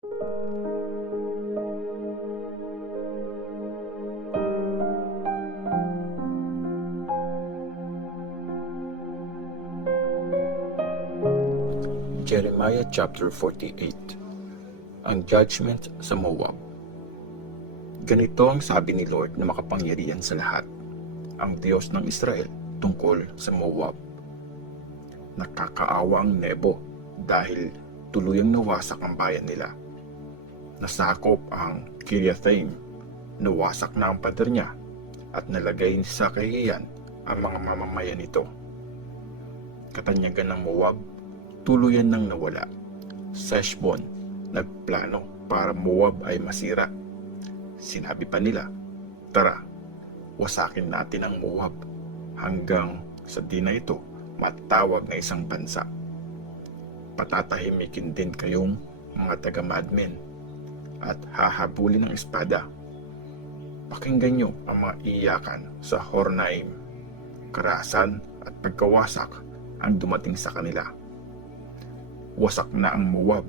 Jeremiah chapter 48. Ang judgment sa Moab. Ganito ang sabi ni Lord na makapangyarihan sa lahat, ang Diyos ng Israel tungkol sa Moab. Nakakaawa ang Nebo dahil tuluyang nawasak ang bayan nila. Nasakop ang Kiriathaim, nawasak na ang pader niya at nalagay sa kahihiyan ang mga mamamayan nito. Katanyagan ng Moab, tuluyan nang nawala. Sa Heshbon, nagplano para Moab ay masira. Sinabi pa nila, tara, wasakin natin ang Moab hanggang sa di na ito matawag na isang bansa. Patatahimikin din kayong mga taga-Madmen at hahabulin ng espada. Pakinggan nyo ang mga iyakan sa Horonaim. Karahasan at pagkawasak ang dumating sa kanila. Wasak na ang Moab,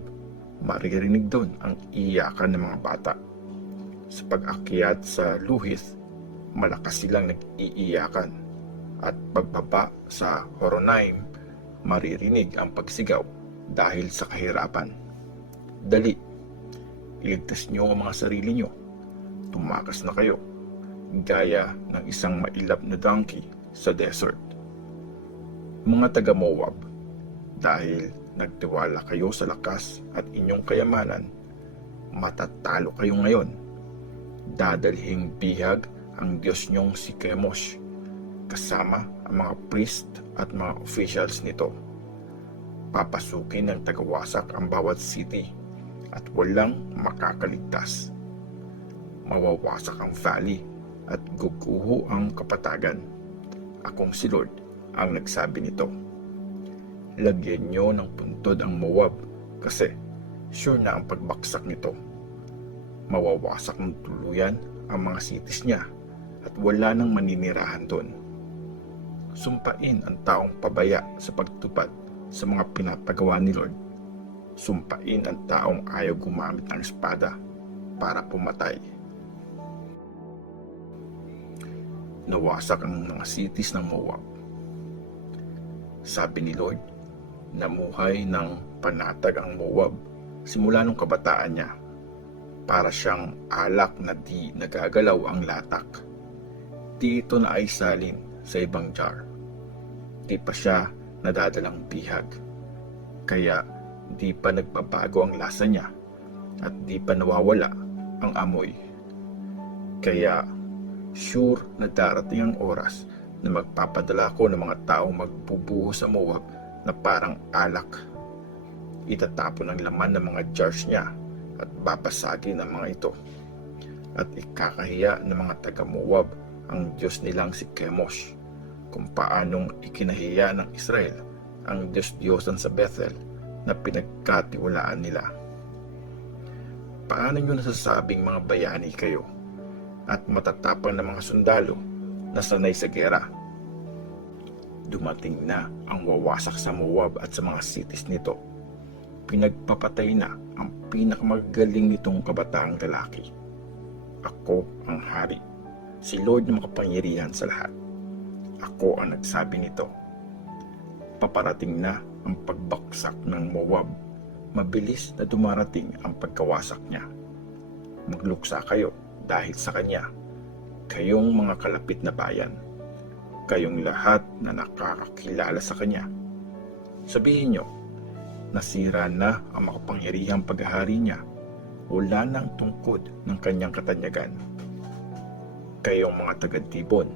maririnig doon ang iyakan ng mga bata. Sa pag-akyat sa Luhith, malakas silang nag-iiyakan, at pagbaba sa Horonaim, maririnig ang pagsigaw dahil sa kahirapan. Dali, iligtas niyo ang mga sarili niyo. Tumakas na kayo, gaya ng isang mailap na donkey sa desert. Mga taga-Moab, dahil nagtiwala kayo sa lakas at inyong kayamanan, matatalo kayo ngayon. Dadalhing bihag ang Diyos niyong si Chemosh, kasama ang mga priest at mga officials nito. Papasukin ng tagawasak ang bawat city at walang makakaligtas. Mawawasak ang valley at guguho ang kapatagan. Akong si Lord ang nagsabi nito. Lagyan nyo ng puntod ang Moab kasi sure na ang pagbaksak nito. Mawawasak ng tuluyan ang mga cities niya at wala nang maninirahan doon. Sumpain ang taong pabaya sa pagtupad sa mga pinapagawa ni Lord. Sumpain ang taong ayaw gumamit ng espada para pumatay. Nawasak ang mga cities ng Moab. Sabi ni Lord, namuhay ng panatag ang Moab simula nung kabataan niya. Para siyang alak na di nagagalaw ang latak. Di ito na ay salin sa ibang jar. Di pa siya nadadalang bihag. Kaya di pa nagbabago ang lasa niya at di pa nawawala ang amoy. Kaya sure na darating ang oras na magpapadala ko ng mga taong magbubuho sa Moab na parang alak. Itatapon ang laman ng mga jars niya at babasagin ang mga ito. At ikakahiya ng mga taga-Moab ang Diyos nilang si Chemosh, kung paanong ikinahiya ng Israel ang Diyos-Diyosan sa Bethel na pinagkatiwalaan nila. Paano nyo nasasabing mga bayani kayo at matatapang na mga sundalo na sanay sa gera? Dumating na ang wawasak sa Moab at sa mga cities nito. Pinagpapatay na ang pinakamagaling nitong kabataang lalaki. Ako ang hari, si Lord na makapangyarihan sa lahat. Ako ang nagsabi nito. Paparating na ang pagbaksak ng Moab. Mabilis na dumarating ang pagkawasak niya. Magluksa kayo dahil sa kanya, kayong mga kalapit na bayan, kayong lahat na nakakakilala sa kanya. Sabihin nyo, nasira na ang makapangyarihang paghahari niya. Wala na ang tungkod ng kanyang katanyagan. Kayong mga taga-Dibon,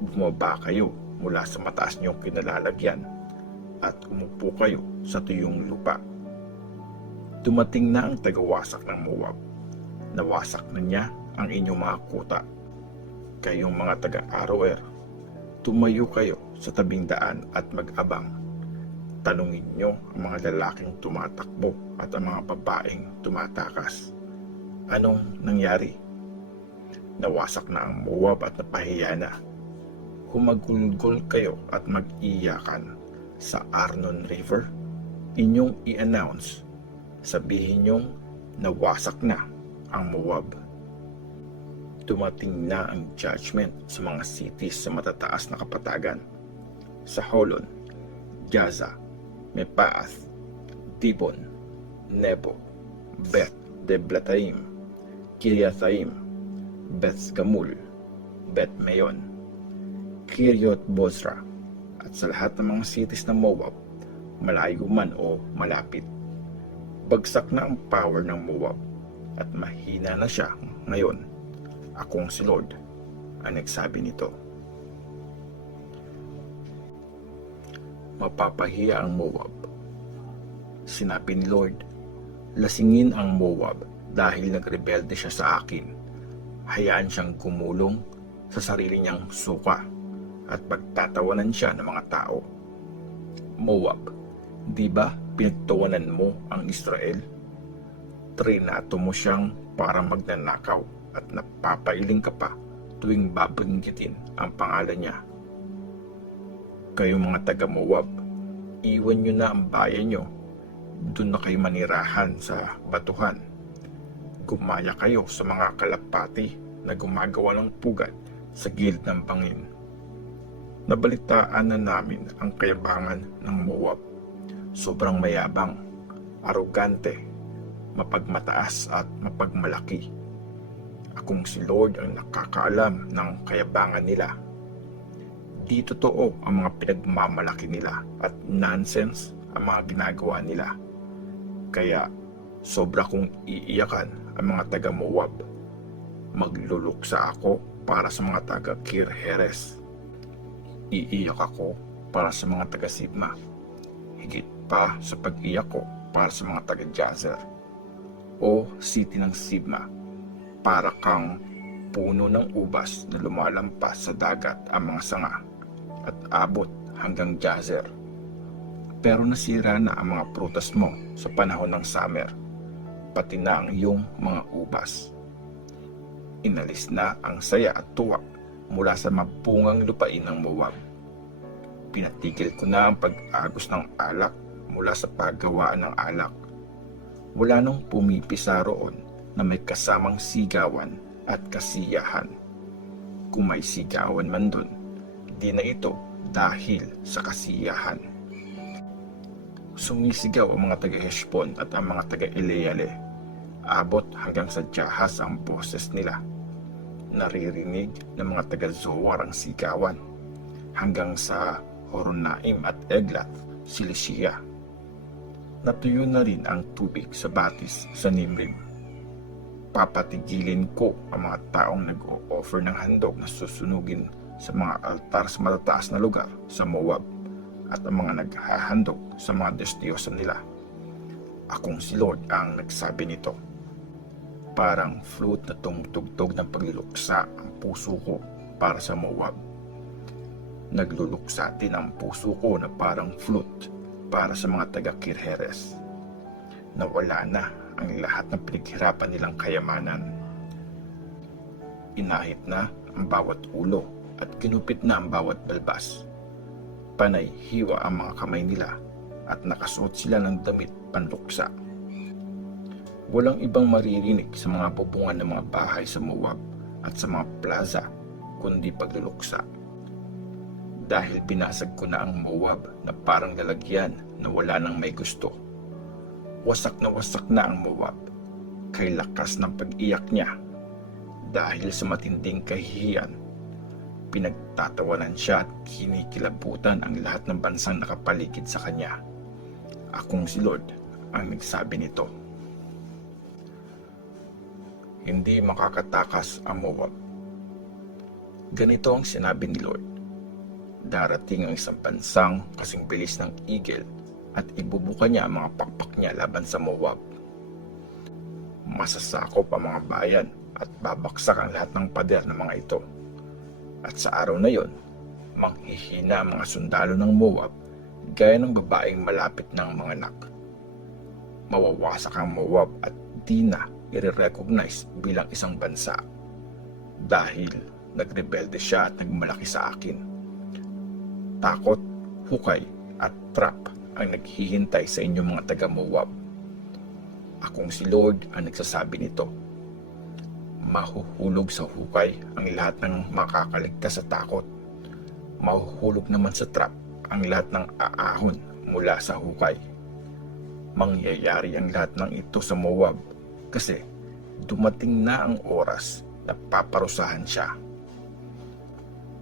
bumaba kayo mula sa mataas niyong kinalalagyan at umupo kayo sa tuyong lupa. Dumating na ang tagawasak ng Moab. Nawasak na niya ang inyong mga kuta. Kayong mga taga-Aroer, tumayo kayo sa tabing daan at mag-abang. Tanungin nyo ang mga lalaking tumatakbo at ang mga babaeng tumatakas. Anong nangyari? Nawasak na ang Moab at napahiya na. Humagulgol kayo at mag-iyakan sa Arnon River. Inyong i-announce. Sabihin nyong Nawasak na ang Moab. Dumating na ang judgment sa mga cities sa matataas na kapatagan. Sa Holon, Gaza, Mepaath, Dibon, Nebo, Beth Deblataim, Kiriathaim, Beth Gamul, Beth Meyon, Kiryot Bozra, at sa lahat ng mga cities ng Moab, malayo man o malapit. Bagsak na ang power ng Moab at mahina na siya ngayon. Akong si Lord ang nagsabi nito. Mapapahiya ang Moab. Sinabi ni Lord, lasingin ang Moab dahil nagrebelde siya sa akin. Hayaan siyang gumulong sa sarili niyang suka at pagtatawanan siya ng mga tao. Moab, di ba pinagtawanan mo ang Israel? Trinato mo siyang para magnanakaw at napapailing ka pa tuwing babanggitin ang pangalan niya. Kayong mga taga-Moab, iwan nyo na ang bayan nyo. Doon na kayo manirahan sa batuhan. Gumaya kayo sa mga kalapati na gumagawa ng pugat sa gilid ng bangin. Nabalitaan na namin ang kayabangan ng Moab. Sobrang mayabang, arogante, mapagmataas at mapagmalaki. Akong si Lord ang nakakaalam ng kayabangan nila. Di totoo ang mga pinagmamalaki nila at nonsense ang mga ginagawa nila. Kaya sobra kong iiyakan ang mga taga-Moab. Magluluksa ako para sa mga taga-Kirheres. Iiyak ako para sa mga taga-Sibma. Higit pa sa pag-iyak ko para sa mga taga-Jazer. O city ng Sibma, para kang puno ng ubas na lumalampas sa dagat ang mga sanga at abot hanggang Jazer. Pero nasira na ang mga prutas mo sa panahon ng summer, pati na ang iyong mga ubas. Inalis na ang saya at tuwa mula sa mapungang lupain ng Moab. Pinatigil ko na ang pag-agos ng alak mula sa paggawaan ng alak. Wala nang pumipisa roon na may kasamang sigawan at kasiyahan. Kung may sigawan man dun, di na ito dahil sa kasiyahan. Sumisigaw ang mga taga-Heshbon at ang mga taga-Eleale. Abot hanggang sa Jahas ang boses nila. Naririnig ng mga taga-Zoar ang sigawan. Hanggang sa Horonaim at Eglath, Cilicia. Natuyo na rin ang tubig sa batis sa Nimrim. Papatigilin ko ang mga taong nag-o-offer ng handog na susunugin sa mga altar sa matataas na lugar sa Moab at ang mga naghahandog sa mga diyos-diyosan nila. Akong si Lord ang nagsabi nito. Parang flute na tumutugtog ng pagluluksa ang puso ko para sa Moab. Nagluluksa din ang puso ko na parang flute para sa mga taga-Kirheres. Nawala na ang lahat ng pinaghirapan nilang kayamanan. Inahit na ang bawat ulo at kinupit na ang bawat balbas. Panay hiwa ang mga kamay nila at nakasuot sila ng damit panluksa. Walang ibang maririnig sa mga bubungan ng mga bahay sa Moab at sa mga plaza kundi pagluluksa. Dahil binasag ko na ang Moab na parang lalagyan na wala nang may gusto. Wasak na ang Moab kay lakas ng pag-iyak niya. Dahil sa matinding kahihiyan, pinagtatawanan siya at kinikilabutan ang lahat ng bansang nakapaligid sa kanya. Akong si Lord ang nagsabi nito. Hindi makakatakas ang Moab. Ganito ang sinabi ni Lord. Darating ang isang bansang kasing bilis ng eagle at ibubuka niya ang mga pakpak niya laban sa Moab. Masasakop ang mga bayan at babaksak ang lahat ng pader ng mga ito. At sa araw na yon, manghihina ang mga sundalo ng Moab gaya ng babaeng malapit ng mga anak. Mawawasak ang Moab at di na i-recognize bilang isang bansa dahil nagrebelde siya at nagmalaki sa akin. Takot, hukay at trap ang naghihintay sa inyong mga taga-Moab. Akong si Lord ang nagsasabi nito. Mahuhulog sa hukay ang lahat ng makakaligtas sa takot. Mahuhulog naman sa trap ang lahat ng aahon mula sa hukay. Mangyayari ang lahat ng ito sa Moab kasi dumating na ang oras na paparusahan siya.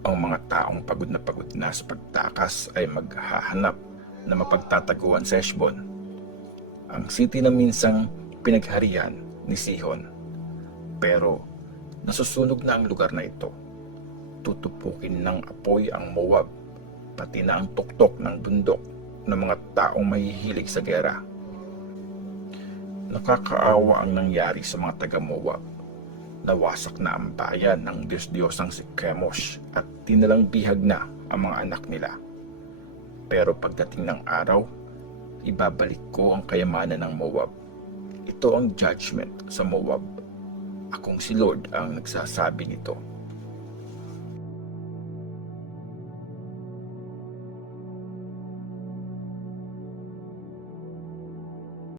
Ang mga taong pagod na sa pagtakas ay maghahanap na mapagtataguan sa Heshbon, ang city na minsang pinagharian ni Sihon. Pero nasusunog na ang lugar na ito. Tutupukin ng apoy ang Moab, pati na ang tuktok ng bundok ng mga taong mahihilig sa gera. Nakakaawa ang nangyari sa mga taga-Moab. Nawasak na ang bayan ng Diyos-Diyosang si Chemosh at tinalang bihag na ang mga anak nila. Pero pagdating ng araw, ibabalik ko ang kayamanan ng Moab. Ito ang judgment sa Moab. Akong si Lord ang nagsasabi nito.